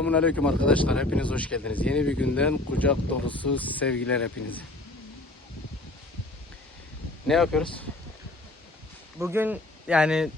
Selamun Aleyküm arkadaşlar. Hepiniz hoş geldiniz. Yeni bir günden kucak dolusu sevgiler hepinize. Ne yapıyoruz? Bugün yani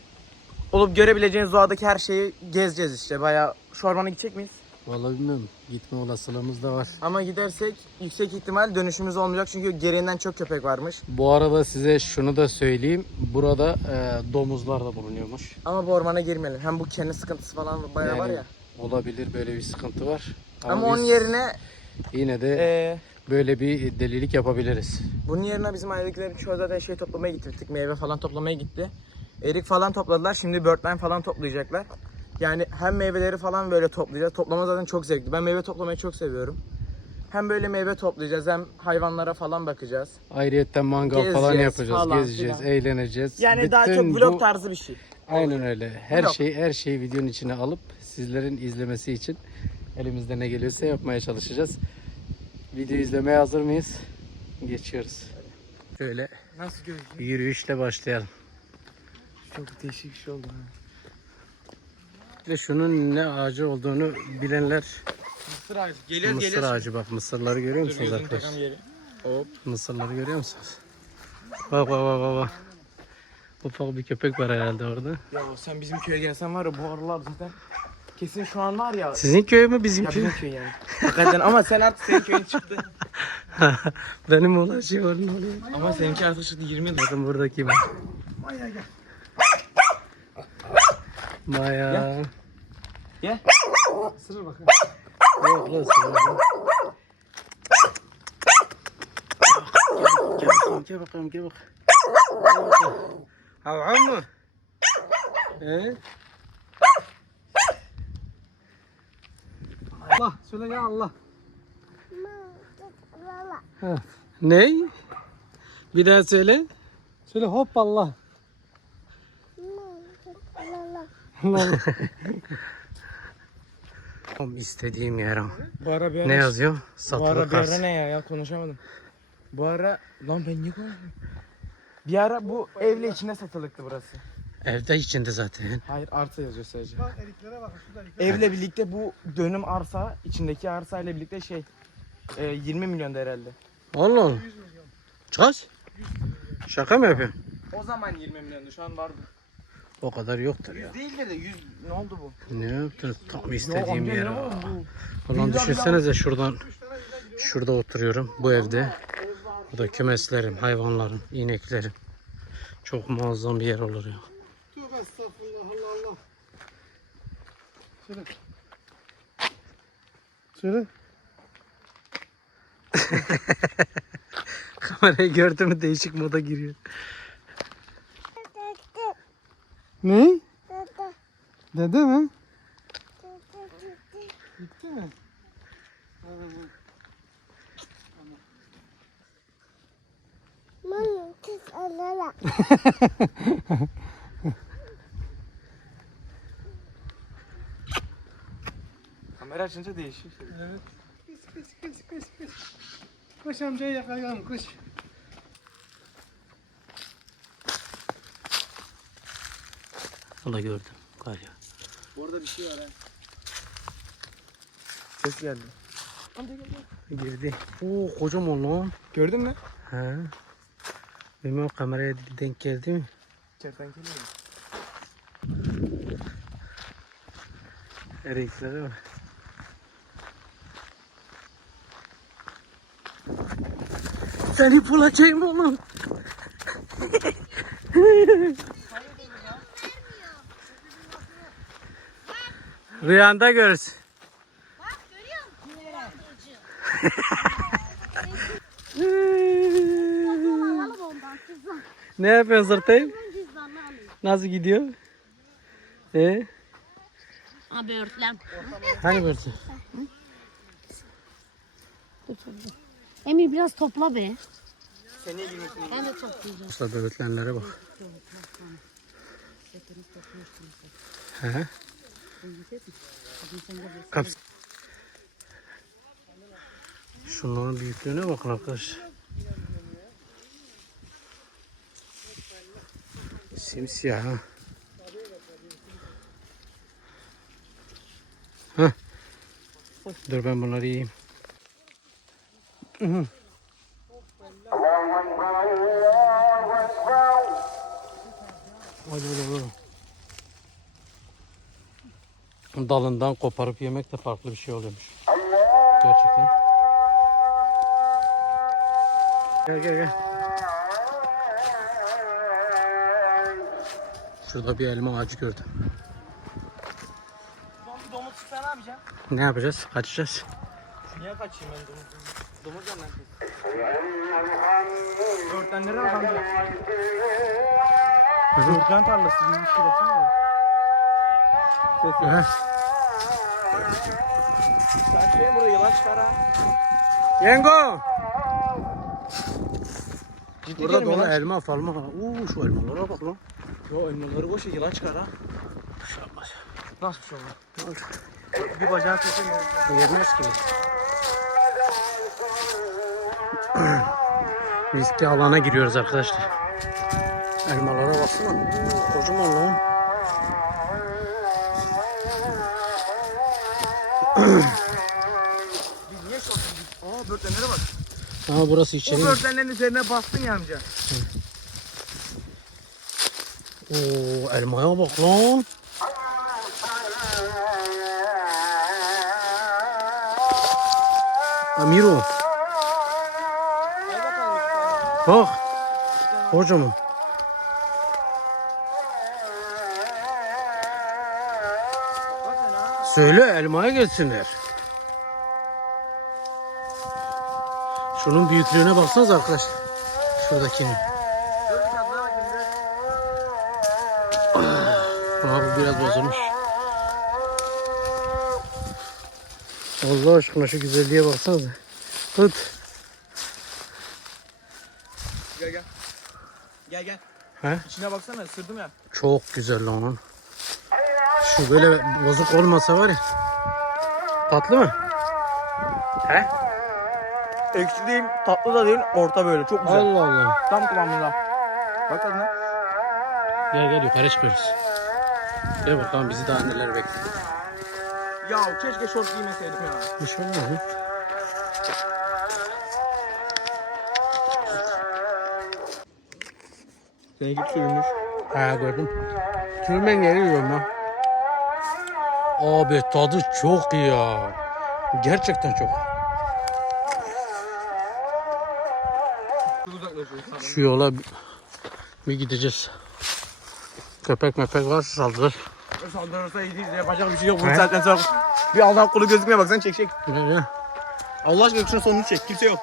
olup görebileceğiniz doğadaki her şeyi gezeceğiz işte. Bayağı şu ormana gidecek miyiz? Vallahi bilmiyorum. Gitme olasılığımız da var. Ama gidersek yüksek ihtimal dönüşümüz olmayacak çünkü gerinden çok köpek varmış. Bu arada size şunu da söyleyeyim. Burada e, domuzlar da bulunuyormuş. Ama bu ormana girmeyelim. Hem bu kendi sıkıntısı falan bayağı var Yani ya. Olabilir böyle bir sıkıntı var. Ama, onun biz yerine yine de eee böyle bir delilik yapabiliriz. bunun yerine bizim ailedekiler çoğu zaten şey toplamaya gittik. Meyve falan toplamaya gitti. Erik falan topladılar. Şimdi börtlen falan toplayacaklar. Yani hem meyveleri falan böyle toplayacağız. Toplama zaten çok zevkli. Ben meyve toplamayı çok seviyorum. Hem böyle meyve toplayacağız hem hayvanlara falan bakacağız. Ayrıyetten mangal falan Gezeceğiz yapacağız, falan gezeceğiz, filan. eğleneceğiz. Yani daha Bütün çok vlog bu- tarzı bir şey. Aynen öyle. Her Vlog. şey her şeyi videonun içine alıp sizlerin izlemesi için elimizde ne geliyorsa yapmaya çalışacağız. Video izlemeye hazır mıyız? Geçiyoruz. Şöyle Nasıl gözüküyor? yürüyüşle başlayalım. Çok değişik bir şey oldu. Ve şunun ne ağacı olduğunu bilenler Mısır ağacı. Geliyoruz mısır geliyoruz. ağacı bak mısırları görüyor Dur musunuz gözünü arkadaşlar? takam yeri. Hop. Mısırları görüyor musunuz? Bak bak bak bak bak. Ufak bir köpek var herhalde orada. Ya sen bizim köye gelsen var ya bu aralar zaten kesin şu an var ya. Sizin köy mü Ya bizim köy? bizim köy yani. Hakikaten ama sen artık senin köyün çıktı. Benim olan şey var ne oluyor? Ama seninki artık çıktı 20 yıl. Bakın buradaki bak. Maya gel. Maya. Gel. Sırır bakın. Yok lan yok. Gel bakalım, gel bakalım, gel bakalım. Hav mı? He? Allah söyle ya Allah. Ha. Ney? Bir daha söyle. Söyle hop Allah. Tam istediğim yer o. Bu ara bir Ne yazıyor? Satılık bir ara ne ya ya konuşamadım. Bu ara lan ben niye konuşuyorum? Bir ara bu evle içinde satılıktı burası. Evde içinde zaten. Hayır arsa yazıyor sadece. Bak eriklere bak şurada erikler. Evle birlikte bu dönüm arsa içindeki arsa ile birlikte şey e, 20 milyon da herhalde. Allah Allah. Kaç? Şaka mı yapıyorsun? O zaman 20 milyondu şu an vardı. O kadar yoktur ya. 100 değildir de 100 ne oldu bu? Ne yaptın? Tam istediğim amca yer. ne o. var bu? Ulan düşünsenize şuradan şurada oturuyorum bu evde. Burada kümeslerim, hayvanlarım, ineklerim. Çok muazzam bir yer olur ya. Tövbe estağfurullah Allah Allah. Söyle. Söyle. Kamerayı gördü mü değişik moda giriyor. Ne? Dede mi? Gitti mi? Kamera açınca değişiyor. Evet. Kış kış kış kış kış. Koş amcayı yakalayalım koş. Valla gördüm. Var ya. Bu arada bir şey var ha. Ses geldi. Girdi. Oo kocaman lan. Gördün mü? He. Bilmem kameraya denk geldi mi? Kertenkele mi? Eriklere bak. Seni bulacağım oğlum. Rüyanda görürsün. Alalım ondan cüzdan. ne yapıyorsun alayım. Nasıl gidiyor? E? Abi örtlem. Hani böyle? Emir biraz topla be. Seneye girmesin. Ben de toplayacağım. Usta böğürtlenlere bak. He? Kaps. Şunların büyüklüğüne bakın arkadaş. Simsiyah ha. Heh. Dur ben bunları yiyeyim. Hadi hadi hadi. Dalından koparıp yemek de farklı bir şey oluyormuş. Gerçekten. Gel gel gel. Şurada bir elma ağacı gördüm. Ne yapacağız? Kaçacağız. Niye kaçayım ben domuz? Domuz yanına Örtlenlere bak amca. Örtlen tarlası gibi bir şey baksana. Ses yok. Sen şey buraya yılan çıkar ha. Yengo! Ciddi Burada dolu yılan elma falma. Uuu şu elmalara bak lan. Yo elmaları boş yılan çıkar ha. Şapmaz. Nasıl bir şey oldu? Bir bacağın sesi mi? Yermez ki. Riskli alana giriyoruz arkadaşlar. Elmalara baksana. Kocaman lan. Biz niye şok Aa börtlenlere bak. Aha burası O içeri. börtlenlerin üzerine bastın ya amca. Oo elmaya bak lan. Amiro. Bak. Kocaman. Söyle elmaya gelsinler. Şunun büyüklüğüne baksanız arkadaş. Şuradakinin. Aa bu biraz bozulmuş. Allah aşkına şu güzelliğe baksanıza. Tut. Gel gel. Gel gel. He? İçine baksana ısırdım ya. Çok güzel lan onun. Şu böyle bozuk olmasa var ya. Tatlı mı? He? Ekşi değil, tatlı da değil, orta böyle. Çok güzel. Allah Allah. Tam kıvamında. Bak tadına. Gel gel yukarı çıkıyoruz. Gel bakalım bizi daha neler bekliyor. Ya keşke şort giymeseydim ya. Bir şey mı? Seninki sürülmüş. Ha gördüm. Tülmen geliyorum lan. Abi tadı çok iyi ya. Gerçekten çok. Şu yola bir, gideceğiz. Köpek mepek var saldırır. Saldırırsa iyi değil. Yapacak bir şey yok. Bu He? saatten sonra bir Allah kulu gözükmeye baksan çek çek. Gel. Allah aşkına şunun sonunu çek. Kimse yok.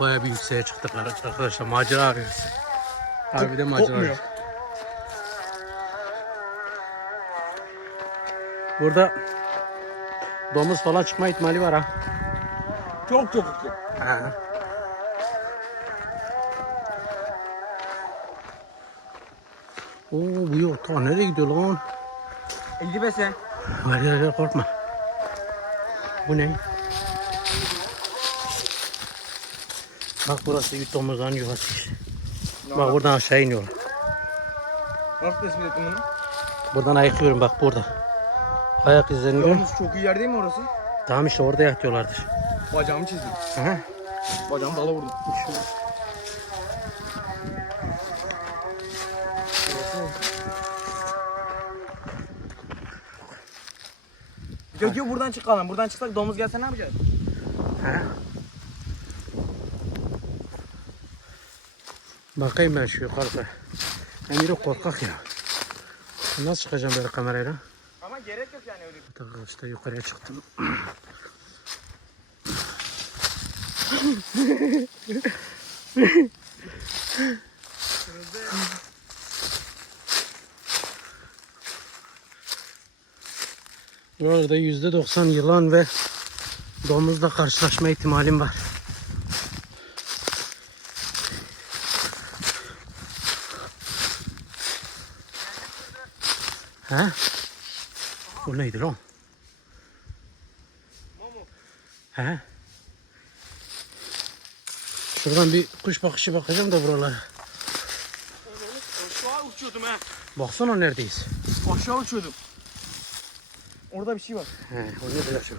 Baya bir yükseğe çıktık arkadaşlar. Macera arıyoruz. Harbiden macera Kopmuyor. arıyoruz. Burada domuz falan çıkma ihtimali var ha. Çok çok yüksek. Ha. Oo bu yok. Ta nereye gidiyor lan? İyi be sen. Var ya ya korkma. Bu ne? Bak burası bir domuzdan yuvası. işte. Bak buradan aşağı iniyorlar. Nasıl tespit ettin bunu? Buradan ayıklıyorum bak burada. Ayak izlerini gör. Yalnız çok iyi yer değil mi orası? Tamam işte orada yatıyorlardır. Bacağımı çizdim. Aha. Bacağımı dala vurdum. Yok yok buradan çıkalım. Buradan çıksak domuz gelse ne yapacağız? Ha? Bakayım ben şu yukarıda. Emir o korkak ya. Nasıl çıkacağım böyle kamerayla? Ama gerek yok yani öyle. Arkadaşlar yukarıya çıktım. Bu arada yüzde doksan yılan ve domuzla karşılaşma ihtimalim var. He? Bu neydi lan? He? Şuradan bir kuş bakışı bakacağım da buralara. Aşağı uçuyordum ha. Baksana neredeyiz. Aşağı uçuyordum. Orada bir şey var. He, o ne kadar çok.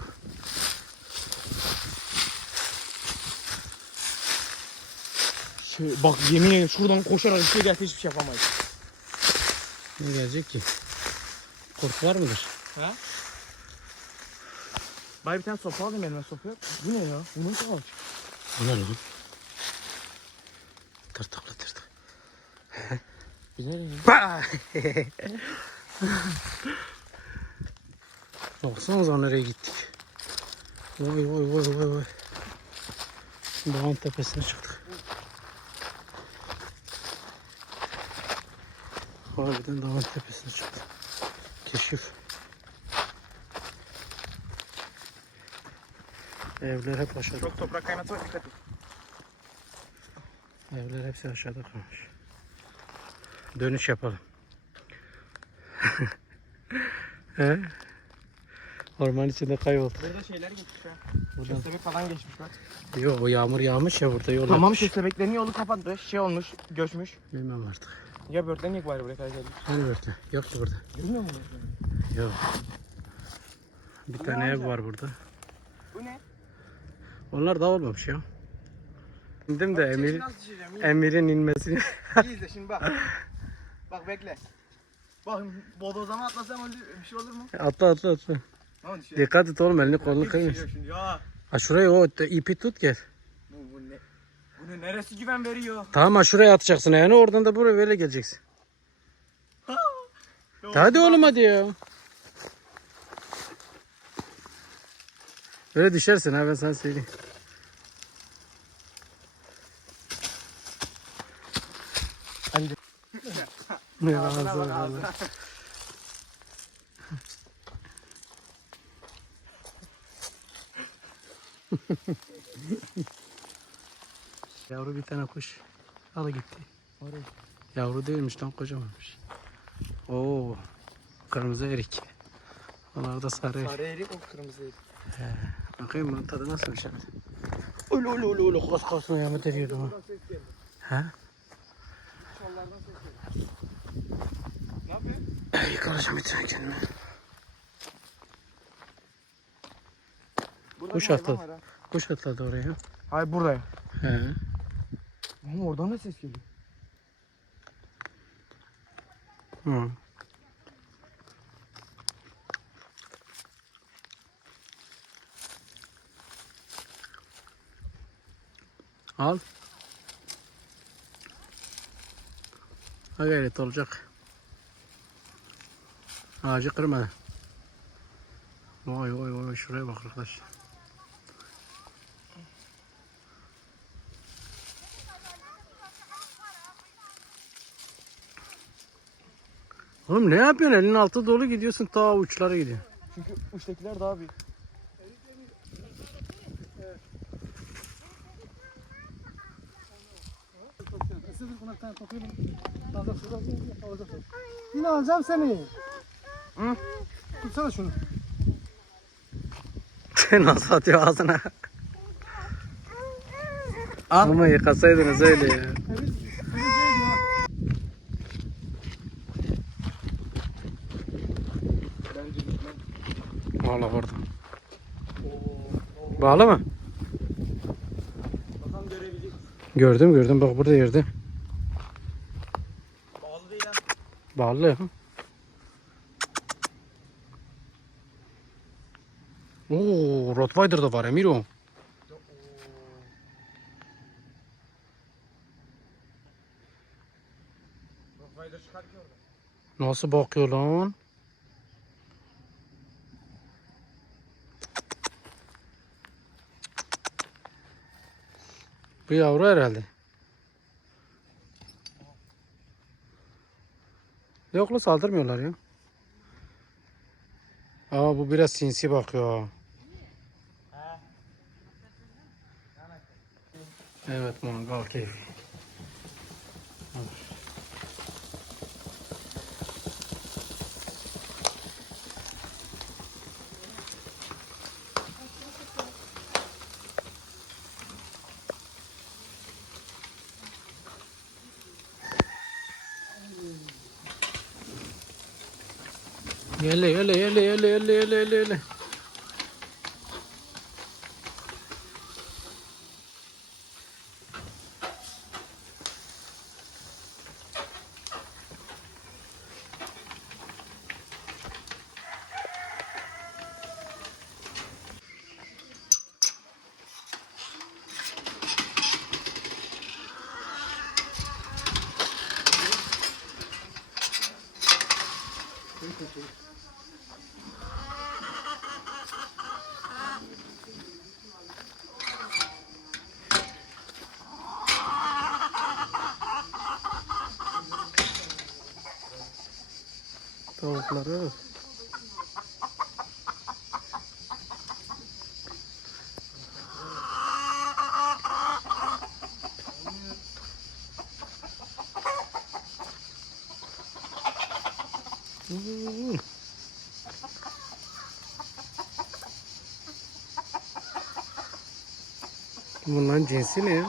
Şey, bak yemin ederim şuradan koşarak bir şey gelse hiçbir şey yapamayız. Ne gelecek ki? Kurt var mıdır? Ha? Bay bir tane sopa alayım elime sopa yok. Bu ne ya? Bu nasıl ağaç? O ne lan? Tırtıklı tırtık. Güzel ya. Baksanıza nereye gittik. Vay vay vay vay vay. Dağın tepesine çıktık. Harbiden dağın tepesine çıktık. Keşif. Evler hep aşağıda. Çok toprak kayması var dikkat et. Evler hepsi aşağıda kalmış. Dönüş yapalım. He? Orman içinde kayboldu. Burada şeyler geçmiş ha. Buradan. Köstebek falan geçmiş bak. Yok o yağmur yağmış ya burada yol Tamam yapmış. köstebeklerin yolu kapandı. Şey olmuş, göçmüş. Bilmem artık. Ya börtlen yok bari buraya kadar. Hani böyle? Yoktu burada. Görmüyor musun? Yok. Bir tane ne ev var burada. Bu ne? Onlar da olmamış ya. İndim de Emir. Emir'in inmesini. İyi izle şimdi bak. Bak bekle. Bak bodozlama atlasam öyle bir şey olur mu? atla atla atla. Tamam. Dikkat et oğlum elini kolunu şimdi. Ya Ha şuraya o ipi tut gel. bu, bu ne? Bunun neresi güven veriyor? Tamam ha şuraya atacaksın yani oradan da buraya böyle geleceksin. Hadi oğlum hadi ya. Böyle düşersin ha ben sana söyleyeyim. Ne Ağzına ağzına bak, ağzına. ağzına. Yavru bir tane kuş. Al gitti. Oraya. Yavru değilmiş lan kocamanmış. Oo. Kırmızı erik. Onlar da sarı erik. Sarı erik o kırmızı erik. Bakayım bunun tadı nasılmış hadi. Ulu ulu ulu ulu kos kos mu yamı teriyordu ha. Geldi. Ne yapıyor? Ey bir tane kendime. Kuş atladı. Kuş atladı oraya. Hayır burada. He. Ama oradan da ses geliyor. Hı. Al. Ha gayret olacak. Ağacı kırma. Vay vay vay şuraya bak arkadaş. Oğlum ne yapıyorsun? Elin altı dolu gidiyorsun ta uçlara gidiyor. Çünkü uçtakiler daha büyük. Yine alacağım seni. Hı? Tutsana şunu. Nasıl atıyor ağzına? Ama yıkasaydınız öyle ya. Evet. Temizleydi ha. Bence gitmem. Valla orada. Bağlı mı? Bakalım görebilecek. Gördüm gördüm bak burada yerde. Bağlı değil ha. Bağlı ya. Oo, Rottweiler da var Emir o. Rottweiler çıkar ki orada. Nasıl bakıyor lan? Bu yavru herhalde. Yok lan saldırmıyorlar ya. Aa bu biraz sinsi bakıyor. Evet mangal keyfi. Ele, ele, ele, ele, ele, ele, ele, ele. Thank you. Tavukları. Hmm. Bunların cinsi ne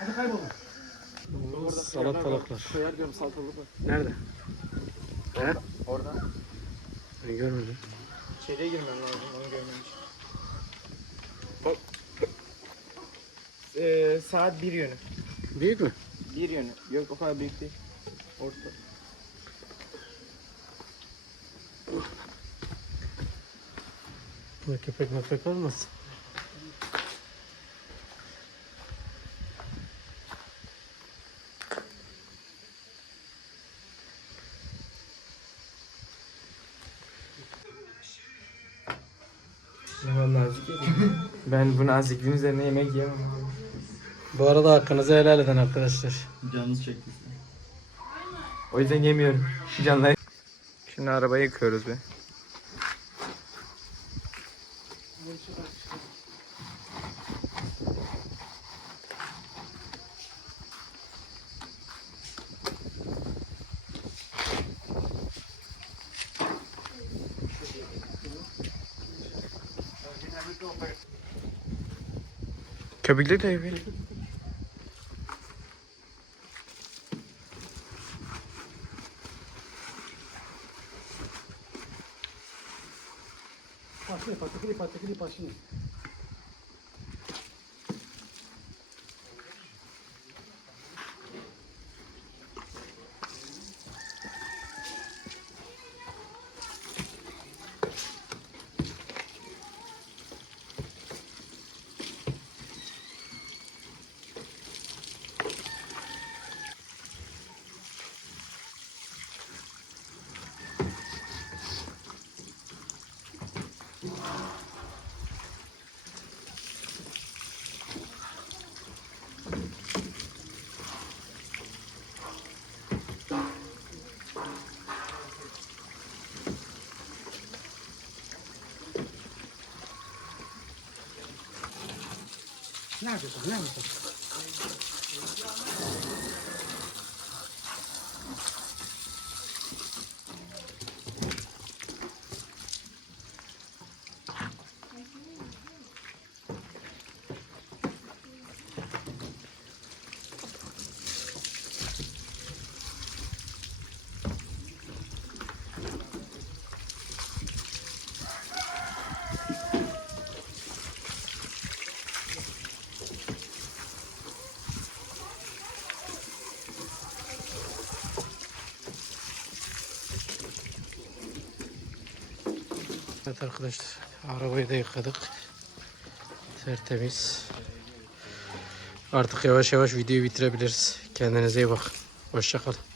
Hadi kaybolun. Salatalıklar. Koyar diyorum salatalık. Nerede? He? Orada. Ben görmedim. İçeriye girmem lazım onu görmemiş. Bak. Ee, saat bir yönü. Büyük mü? Bir yönü. Yok o kadar büyük değil. Orta. Bu köpek möpek olmasın? Ben bu nazikliğin üzerine yemek yiyemem. Bu arada hakkınızı helal edin arkadaşlar. Canınız çekti. O yüzden yemiyorum. Şu canlı. Şimdi arabayı yıkıyoruz be. bilir tabii. Patrz, patrz, patrz, patrz, patrz. 那是啥样子 Evet arkadaşlar arabayı da yıkadık. Tertemiz. Artık yavaş yavaş videoyu bitirebiliriz. Kendinize iyi bakın. Hoşçakalın.